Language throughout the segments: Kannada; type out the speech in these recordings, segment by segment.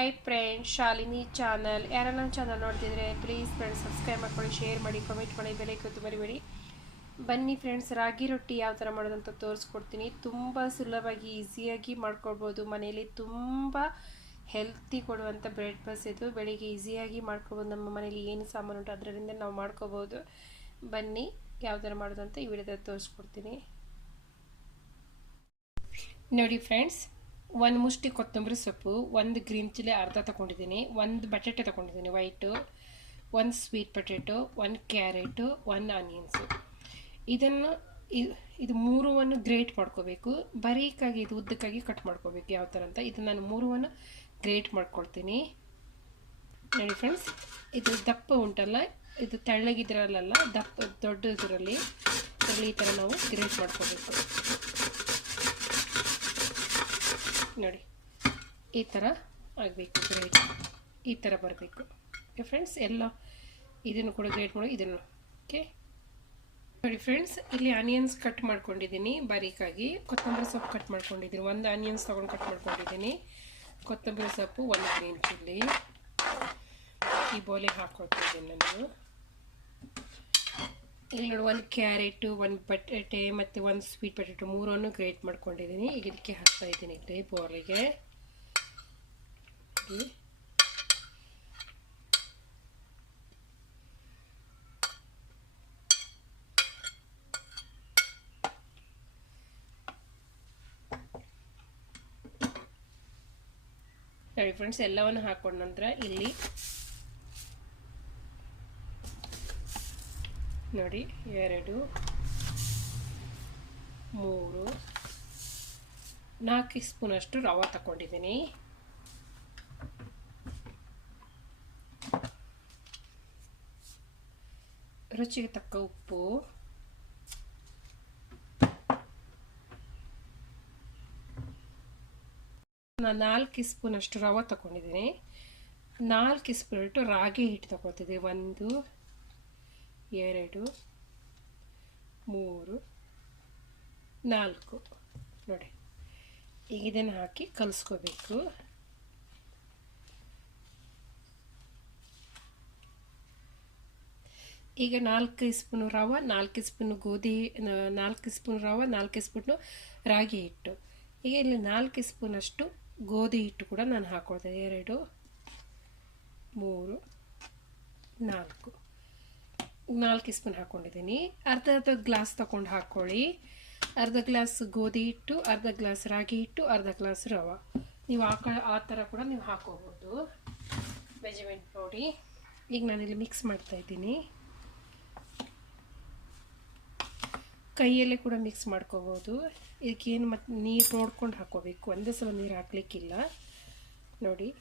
ಹಾಯ್ ಫ್ರೆಂಡ್ ಶಾಲಿನಿ ಚಾನಲ್ ಯಾರು ನನ್ನ ಚಾನಲ್ ನೋಡ್ತಿದ್ರೆ ಪ್ಲೀಸ್ ಫ್ರೆಂಡ್ಸ್ ಸಬ್ಸ್ಕ್ರೈಬ್ ಮಾಡ್ಕೊಳ್ಳಿ ಶೇರ್ ಮಾಡಿ ಕಮೆಂಟ್ ಮಾಡಿ, ಬೆಲೆ ಕೂತು ಬರಿಬೇಡಿ. ಬನ್ನಿ ಫ್ರೆಂಡ್ಸ್ ರಾಗಿ ರೊಟ್ಟಿ ಯಾವ ಥರ ಮಾಡೋದಂತ ತೋರಿಸ್ಕೊಡ್ತೀನಿ. ತುಂಬ ಸುಲಭವಾಗಿ ಈಸಿಯಾಗಿ ಮಾಡ್ಕೊಳ್ಬೋದು ಮನೆಯಲ್ಲಿ ತುಂಬ ಹೆಲ್ತಿ ಕೊಡುವಂಥ ಬ್ರೆಡ್ ಬಸ್ ಇದು. ಬೆಳಿಗ್ಗೆ ಈಸಿಯಾಗಿ ಮಾಡ್ಕೊಬೋದು. ನಮ್ಮ ಮನೇಲಿ ಏನು ಸಾಮಾನು ಉಂಟು ಅದರಿಂದ ನಾವು ಮಾಡ್ಕೋಬೋದು. ಬನ್ನಿ ಯಾವ ಥರ ಮಾಡೋದಂತ ಈ ವಿಡಿಯೋದಲ್ಲಿ ತೋರಿಸ್ಕೊಡ್ತೀನಿ. ನೋಡಿ ಫ್ರೆಂಡ್ಸ್ ಒಂದು ಮುಷ್ಟಿ ಕೊತ್ತಂಬರಿ ಸೊಪ್ಪು, ಒಂದು ಗ್ರೀನ್ ಚಿಲ್ಲಿ ಅರ್ಧ ತೊಗೊಂಡಿದ್ದೀನಿ, ಒಂದು ಬಟಾಟೆ ತೊಗೊಂಡಿದ್ದೀನಿ ವೈಟು ಒಂದು ಸ್ವೀಟ್ ಪೊಟೆಟೊ ಒಂದು ಕ್ಯಾರೆಟು ಒಂದು ಆನಿಯನ್ಸು ಇದನ್ನು ಇದು ಮೂರುವನ್ನು ಗ್ರೇಟ್ ಮಾಡ್ಕೋಬೇಕು. ಬರೀಕಾಗಿ ಇದು ಉದ್ದಕ್ಕಾಗಿ ಕಟ್ ಮಾಡ್ಕೋಬೇಕು ಯಾವ ಥರ ಅಂತ. ಇದು ನಾನು ಮೂರುವನ್ನು ಗ್ರೇಟ್ ಮಾಡ್ಕೊಳ್ತೀನಿ. ನೋಡಿ ಫ್ರೆಂಡ್ಸ್ ಇದು ದಪ್ಪ ಉಂಟಲ್ಲ, ಇದು ತೆಳ್ಳಗಿದ್ರಲ್ಲ ದಪ್ಪ ದೊಡ್ಡ ಇದರಲ್ಲಿ ಈ ಥರ ನಾವು ಗ್ರೇಟ್ ಮಾಡ್ಕೋಬೇಕು. ನೋಡಿ. ಈ ಥರ ಆಗಬೇಕು ಗ್ರೇಟ್ ಈ ಥರ ಬರಬೇಕು. ಫ್ರೆಂಡ್ಸ್ ಎಲ್ಲ ಇದನ್ನು ಕೂಡ ಗ್ರೇಟ್ ಮಾಡಿ ಇದನ್ನು ಓಕೆ ನೋಡಿ ಫ್ರೆಂಡ್ಸ್ ಇಲ್ಲಿ ಆನಿಯನ್ಸ್ ಕಟ್ ಮಾಡ್ಕೊಂಡಿದ್ದೀನಿ. ಬಾರೀಕಾಗಿ. ಕೊತ್ತಂಬರಿ ಸೊಪ್ಪು ಕಟ್ ಮಾಡ್ಕೊಂಡಿದ್ದೀನಿ. ಒಂದು ಆನಿಯನ್ಸ್ ತೊಗೊಂಡು ಕಟ್ ಮಾಡ್ಕೊಂಡಿದ್ದೀನಿ. ಕೊತ್ತಂಬರಿ ಸೊಪ್ಪು ಒಂದು ಗ್ರೀನ್ ಚಿಲ್ಲಿ. ಈ ಬೋಲೆ ಹಾಕ್ಕೊಳ್ತಿದ್ದೀನಿ ನಾನು. ಇಲ್ಲಿ ನೋಡಿ ಒಂದು ಕ್ಯಾರೆಟು ಒಂದು ಬಟಾಟೆ ಮತ್ತು ಒಂದು ಸ್ವೀಟ್ ಪೊಟೆಟೊ ಮೂರನ್ನು ಗ್ರೇಟ್ ಮಾಡ್ಕೊಂಡಿದ್ದೀನಿ. ಈಗ ಇದಕ್ಕೆ ಹಾಕ್ತಾ ಇದ್ದೀನಿ ಇಲ್ಲಿ ಬೋಲಿಗೆ ನೋಡಿ. ಫ್ರೆಂಡ್ಸ್ ಎಲ್ಲವನ್ನು ಹಾಕೊಂಡ ನಂತರ ಇಲ್ಲಿ ನೋಡಿ, ಎರಡು, ಮೂರು, ನಾಲ್ಕು ಸ್ಪೂನಷ್ಟು ರವೆ ತಗೊಂಡಿದ್ದೀನಿ ರುಚಿಗೆ ತಕ್ಕ ಉಪ್ಪು. ನಾನು ನಾಲ್ಕು ಸ್ಪೂನಷ್ಟು ರವೆ ತಗೊಂಡಿದ್ದೀನಿ ನಾಲ್ಕು ಸ್ಪೂನಷ್ಟು ರಾಗಿ ಹಿಟ್ಟು ತಗೊಳ್ತಿದ್ದೀನಿ ಒಂದು ಎರಡು, ಮೂರು, ನಾಲ್ಕು. ನೋಡಿ, ಈಗ ಇದನ್ನು ಹಾಕಿ ಕಲಿಸ್ಕೋಬೇಕು. ಈಗ ನಾಲ್ಕು ಸ್ಪೂನು ರವೆ, ನಾಲ್ಕು ಸ್ಪೂನು ಗೋಧಿ ನಾಲ್ಕು ಸ್ಪೂನ್ ರವೆ, ನಾಲ್ಕು ಸ್ಪೂನು ರಾಗಿ ಹಿಟ್ಟು. ಈಗ ಇಲ್ಲಿ ನಾಲ್ಕು ಸ್ಪೂನಷ್ಟು ಗೋಧಿ ಹಿಟ್ಟು ಕೂಡ ನಾನು ಹಾಕೊಳ್ತೇನೆ. ಎರಡು, ಮೂರು, ನಾಲ್ಕು. ನಾಲ್ಕು ಸ್ಪೂನ್ ಹಾಕ್ಕೊಂಡಿದ್ದೀನಿ ಅರ್ಧ ಅರ್ಧ ಗ್ಲಾಸ್ ತಗೊಂಡು ಹಾಕ್ಕೊಳ್ಳಿ. ಅರ್ಧ ಗ್ಲಾಸ್ ಗೋಧಿ ಹಿಟ್ಟು, ಅರ್ಧ ಗ್ಲಾಸ್ ರಾಗಿ ಹಿಟ್ಟು, ಅರ್ಧ ಗ್ಲಾಸ್ ರವೆ. ನೀವು ಹಾಕ ಆ ಥರ ಕೂಡ ನೀವು ಹಾಕೋಬೋದು ಮೆಜರ್ಮೆಂಟ್ ನೋಡಿ. ಈಗ ನಾನಿಲ್ಲಿ ಮಿಕ್ಸ್ ಮಾಡ್ತಾ ಇದ್ದೀನಿ. ಕೈಯಲ್ಲೇ ಕೂಡ ಮಿಕ್ಸ್ ಮಾಡ್ಕೋಬೋದು. ಇದಕ್ಕೇನು ಮತ್ತು ನೀರು ನೋಡ್ಕೊಂಡು ಹಾಕೋಬೇಕು ಒಂದೇ ಸಲ ನೀರು ಹಾಕಲಿಕ್ಕಿಲ್ಲ. ನೋಡಿ.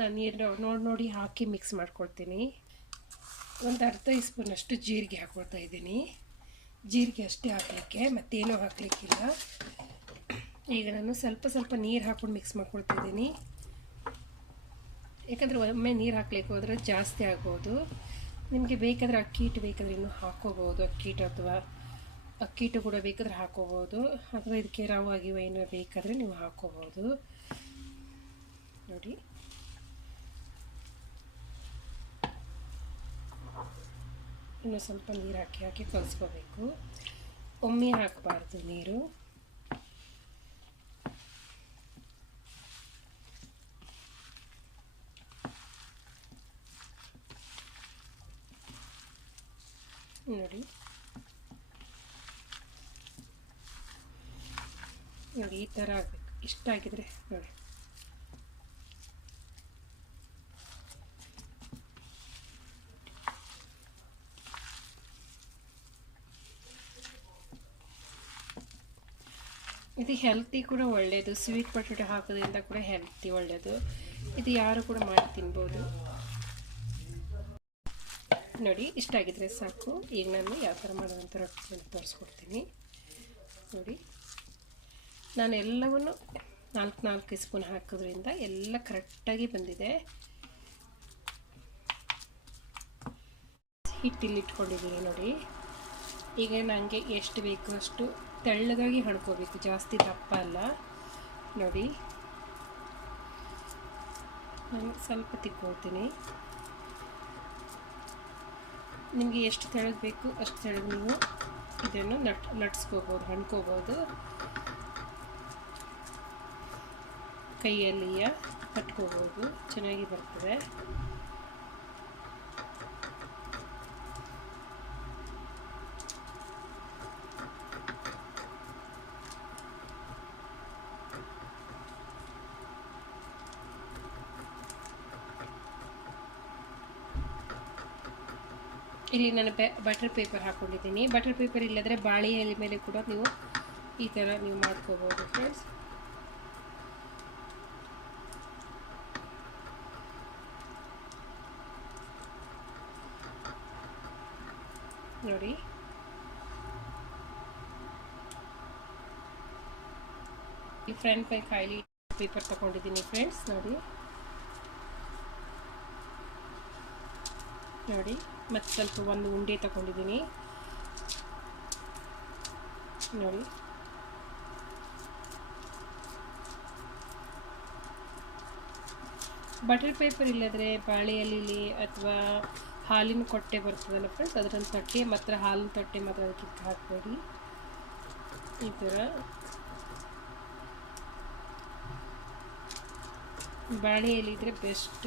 ನಾನು ನೀರು ನೋಡಿ ನೋಡಿ ಹಾಕಿ ಮಿಕ್ಸ್ ಮಾಡ್ಕೊಳ್ತೀನಿ ಒಂದು ಅರ್ಧ ಸ್ಪೂನಷ್ಟು ಜೀರಿಗೆ ಹಾಕ್ಕೊಳ್ತಾ ಇದ್ದೀನಿ. ಜೀರಿಗೆ ಅಷ್ಟೇ ಹಾಕಲಿಕ್ಕೆ, ಮತ್ತೇನೂ ಹಾಕಲಿಕ್ಕಿಲ್ಲ. ಈಗ ನಾನು ಸ್ವಲ್ಪ ಸ್ವಲ್ಪ ನೀರು ಹಾಕ್ಕೊಂಡು ಮಿಕ್ಸ್ ಮಾಡ್ಕೊಳ್ತಿದ್ದೀನಿ. ಯಾಕಂದರೆ ಒಮ್ಮೆ ನೀರು ಹಾಕ್ಲಿಕ್ಕೆ ಹೋದರೆ ಜಾಸ್ತಿ ಆಗ್ಬೋದು ನಿಮಗೆ ಬೇಕಾದರೆ ಅಕ್ಕಿ ಹಿಟ್ಟು ಬೇಕಾದರೆ ಇನ್ನೂ ಹಾಕೋಬೋದು ಅಕ್ಕಿ ಹಿಟ್ಟು ಅಥವಾ ಅಕ್ಕಿ ಹಿಟ್ಟು ಕೂಡ ಬೇಕಾದರೆ ಹಾಕೋಬೋದು ಅಥವಾ ಇದಕ್ಕೆ ರಾವಾಗಿ ಏನೋ ಬೇಕಾದರೆ ನೀವು ಹಾಕೋಬೋದು ನೋಡಿ. ಇನ್ನು ಸ್ವಲ್ಪ ನೀರು ಹಾಕಿ ಹಾಕಿ ಕಲಿಸ್ಕೋಬೇಕು. ಒಮ್ಮೆ ಹಾಕಬಾರ್ದು ನೀರು. ನೋಡಿ. ನೋಡಿ, ಈ ಥರ ಆಗಬೇಕು. ಇಷ್ಟ ಆಗಿದ್ರೆ ನೋಡಿ. ಇದು ಹೆಲ್ತಿ ಕೂಡ ಒಳ್ಳೆಯದು ಸ್ವೀಟ್ ಪೊಟೆಟೊ ಹಾಕೋದ್ರಿಂದ ಕೂಡ ಹೆಲ್ತಿ ಒಳ್ಳೆಯದು ಇದು ಯಾರು ಕೂಡ ಮಾಡಿ ತಿನ್ಬೋದು. ನೋಡಿ, ಇಷ್ಟ ಆಗಿದ್ರೆ ಸಾಕು. ಈಗ ನಾನು ಯಾವ ಥರ ಮಾಡೋದಂತ ರೊಟ್ಟಿ ತೋರಿಸ್ಕೊಡ್ತೀನಿ. ನೋಡಿ. ನಾನು ಎಲ್ಲವನ್ನು ನಾಲ್ಕು ನಾಲ್ಕು ಸ್ಪೂನ್ ಹಾಕೋದ್ರಿಂದ ಎಲ್ಲ ಕರೆಕ್ಟಾಗಿ ಬಂದಿದೆ. ಹಿಟ್ಟಿಲ್ಲಿ ಇಟ್ಕೊಂಡಿದ್ದೀನಿ ನೋಡಿ. ಈಗ ನನಗೆ ಎಷ್ಟು ಬೇಕು ಅಷ್ಟು ತೆಳ್ಳಗಾಗಿ ಹಣ್ಕೋಬೇಕು ಜಾಸ್ತಿ ದಪ್ಪ ಅಲ್ಲ. ನೋಡಿ. ನಾನು ಸ್ವಲ್ಪ ತಿಕ್ಕೋತೀನಿ ನಿಮಗೆ ಎಷ್ಟು ತೆಳಗೆ ಬೇಕು, ಅಷ್ಟು ತೆಳಗೆ ನೀವು ಇದನ್ನು ನಟ್, ನಟ್ಸ್ಕೋಬೋದು, ಹಣ್ಕೋಬೋದು. ಕೈಯಲ್ಲಿಯ ಕಟ್ಕೋಬೋದು. ಚೆನ್ನಾಗಿ ಬರ್ತದೆ. ಇಲ್ಲಿ ನಾನು ಬಟರ್ ಪೇಪರ್ ಹಾಕ್ಕೊಂಡಿದ್ದೀನಿ ಬಟರ್ ಪೇಪರ್ ಇಲ್ಲದ್ರೆ ಬಾಳೆ ಎಲೆ ಮೇಲೆ ಕೂಡ ನೀವು ಈ ಥರ ನೀವು ಮಾಡ್ಕೋಬೋದು ಫ್ರೆಂಡ್ಸ್ ನೋಡಿ. ಈ ಫ್ರಂಟ್ ಪೈ ಕಾಯಿಲಿ ಪೇಪರ್ ತಗೊಂಡಿದ್ದೀನಿ ಫ್ರೆಂಡ್ಸ್ ನೋಡಿ. ನೋಡಿ. ಮತ್ತು ಸ್ವಲ್ಪ ಒಂದು ಉಂಡೆ ತಗೊಂಡಿದ್ದೀನಿ. ನೋಡಿ. ಬಟರ್ ಪೇಪರ್ ಇಲ್ಲದ್ರೆ ಬಾಳೆ ಎಲೆಲಿ ಅಥವಾ ಹಾಲಿನ ಕೊಟ್ಟೆ ಬರ್ತದಲ್ಲ ಫ್ರೆಂಡ್ಸ್ ಅದರಲ್ಲಿ ತಟ್ಟೆ ಮಾತ್ರ, ಹಾಲಿನ ತಟ್ಟೆ ಮಾತ್ರ ಅದಕ್ಕೆ ಹಾಕ್ಬೇಡಿ. ಈ ಥರ ಬಾಳೆ ಎಲೆ ಬೆಸ್ಟ್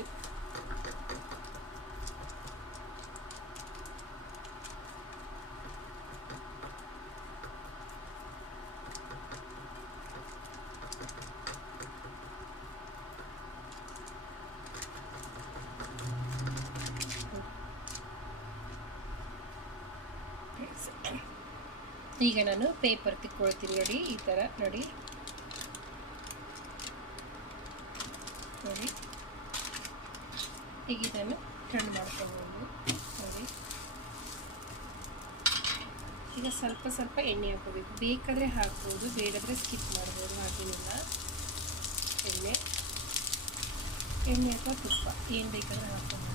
ಈಗ ನಾನು ಪೇಪರ್ ತಿಕ್ಕೊಳ್ತೀನಿ. ನೋಡಿ, ಈ ಥರ ನೋಡಿ. ನೋಡಿ. ಈಗ ಇದನ್ನು ಟರ್ನ್ ಮಾಡ್ಕೊಬೋದು. ನೋಡಿ. ಈಗ ಸ್ವಲ್ಪ ಸ್ವಲ್ಪ ಎಣ್ಣೆ ಹಾಕೋಬೇಕು ಬೇಕಾದರೆ ಹಾಕ್ಬೋದು, ಬೇಡದ್ರೆ ಸ್ಕಿಪ್ ಮಾಡ್ಬೋದು, ಹಾಗೇನಿಲ್ಲ. ಎಣ್ಣೆ. ಎಣ್ಣೆ ಅಥವಾ ತುಪ್ಪ. ಏನು ಬೇಕಾದರೆ ಹಾಕ್ಬೋದು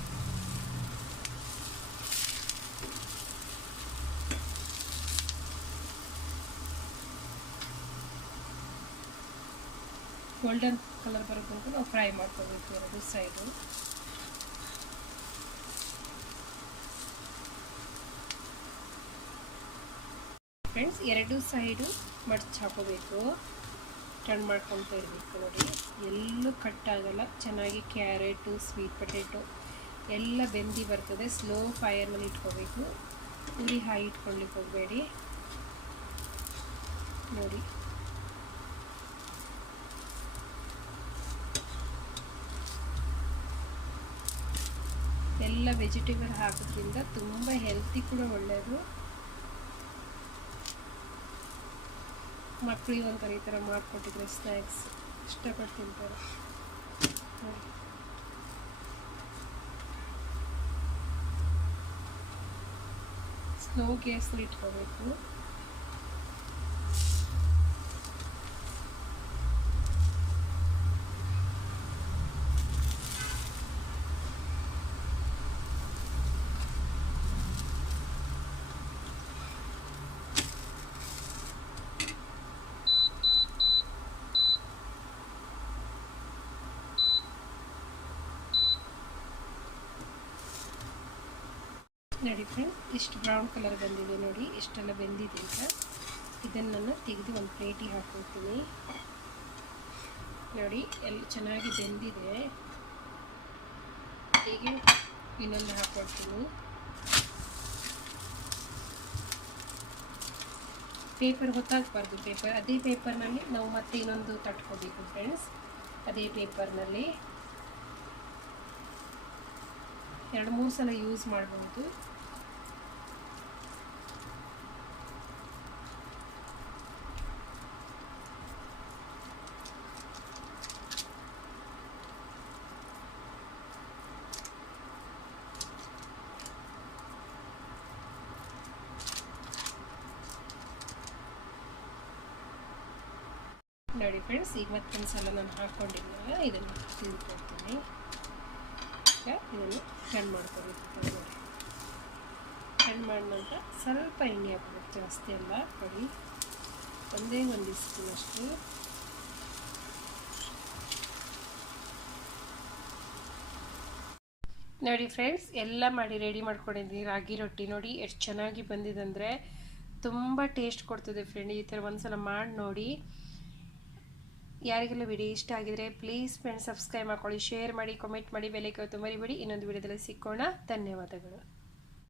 ಗೋಲ್ಡನ್ ಕಲರ್ ಬರೋದಕ್ಕೂ ನಾವು ಫ್ರೈ ಮಾಡ್ಕೋಬೇಕು ಎರಡು ಸೈಡು ಫ್ರೆಂಡ್ಸ್ ಎರಡು ಸೈಡು ಮಡ್ಚಿ ಹಾಕೋಬೇಕು. ಟರ್ನ್ ಮಾಡ್ಕೊತ ಇರಬೇಕು ನೋಡಿ. ಎಲ್ಲೂ ಆಗಲ್ಲ. ಚೆನ್ನಾಗಿ ಕ್ಯಾರೆಟು ಸ್ವೀಟ್ ಪೊಟೇಟೊ ಎಲ್ಲ ಬೆಂದಿ ಬರ್ತದೆ. ಸ್ಲೋ ಫೈರ್ನಲ್ಲಿ ಇಟ್ಕೋಬೇಕು. ಉರಿ ಹಾಯಿ ಇಟ್ಕೊಳ್ಲಿಕ್ಕೆ ಹೋಗಬೇಡಿ. ನೋಡಿ. ಎಲ್ಲ ವೆಜಿಟೇಬಲ್ ಹಾಕೋದ್ರಿಂದ ತುಂಬ ಹೆಲ್ತಿ ಕೂಡ ಒಳ್ಳೆಯದು ಮಕ್ಕಳಿಗೆ ಒಂಥರ ಈ ಥರ ಮಾಡಿಕೊಟ್ಟಿದ್ರೆ ಸ್ನ್ಯಾಕ್ಸ್ ಇಷ್ಟಪಟ್ಟು ತಿಂತಾರೆ. ಸ್ಲೋ ಗ್ಯಾಸ್ನಲ್ಲಿ ಇಟ್ಕೋಬೇಕು. ನೋಡಿ ಫ್ರೆಂಡ್ಸ್ ಇಷ್ಟು ಬ್ರೌನ್ ಕಲರ್ ಬಂದಿದೆ ನೋಡಿ ಇಷ್ಟೆಲ್ಲ ಬೆಂದಿದೆ ಅಂತ. ಇದನ್ನು ನಾನು ತೆಗೆದು ಒಂದು ಪ್ಲೇಟಿಗೆ ಹಾಕ್ಕೊಳ್ತೀನಿ ನೋಡಿ ಎಲ್ಲ ಚೆನ್ನಾಗಿ ಬೆಂದಿದೆ. ಹೀಗೆ ಇನ್ನೊಂದು ಹಾಕ್ಕೊಡ್ತೀನಿ ಪೇಪರ್ ಹೊತ್ತಾಗಬಾರ್ದು ಪೇಪರ್. ಅದೇ ಪೇಪರ್ನಲ್ಲಿ ನಾವು ಮತ್ತೆ ಇನ್ನೊಂದು ತಟ್ಕೋಬೇಕು ಫ್ರೆಂಡ್ಸ್ ಅದೇ ಪೇಪರ್ನಲ್ಲಿ ಎರಡು ಮೂರು ಸಲ ಯೂಸ್ ಮಾಡಬಹುದು ನೋಡಿ ಫ್ರೆಂಡ್ಸ್ ಈಗ ಮತ್ತೊಂದು ಸಲ ನಾನು ಹಾಕ್ಕೊಂಡಿದ್ನಲ್ಲ ಇದನ್ನು ತಿಳ್ಕೊಡ್ತೀನಿ ಇದನ್ನು ಕಣ್ಣು ಮಾಡ್ಕೋಬೇಕು ಕಣ್ಣು ಟರ್ನ್ ಮಾಡಿದ ನಂತರ ಸ್ವಲ್ಪ ಎಣ್ಣೆ ಹಾಕ್ಬೇಕು ಜಾಸ್ತಿ ಅಲ್ಲ, ನೋಡಿ. ಒಂದೇ ಒಂದು ಸ್ಪೂನ್ ಅಷ್ಟು. ನೋಡಿ ಫ್ರೆಂಡ್ಸ್ ಎಲ್ಲ ಮಾಡಿ ರೆಡಿ ಮಾಡ್ಕೊಂಡಿದ್ದೀನಿ. ರಾಗಿ ರೊಟ್ಟಿ ನೋಡಿ ಎಷ್ಟು ಚೆನ್ನಾಗಿ ಬಂದಿದೆ ಅಂದರೆ ತುಂಬ ಟೇಸ್ಟ್ ಕೊಡ್ತದೆ ಫ್ರೆಂಡ್ ಈ ಥರ ಒಂದು ಸಲ ಮಾಡಿ ನೋಡಿ. ಯಾರಿಗೆಲ್ಲ ವಿಡಿಯೋ ಇಷ್ಟ ಆಗಿದ್ರೆ ಪ್ಲೀಸ್ ಫ್ರೆಂಡ್ಸ್ ಸಬ್ಸ್ಕ್ರೈಬ್ ಮಾಡ್ಕೊಳ್ಳಿ ಶೇರ್ ಮಾಡಿ ಕಮೆಂಟ್ ಮಾಡಿ, ಬೆಲೆ ತುಂಬ ಇನ್ನೊಂದು ವಿಡಿಯೋದಲ್ಲಿ ಸಿಕ್ಕೋಣ. ಧನ್ಯವಾದಗಳು.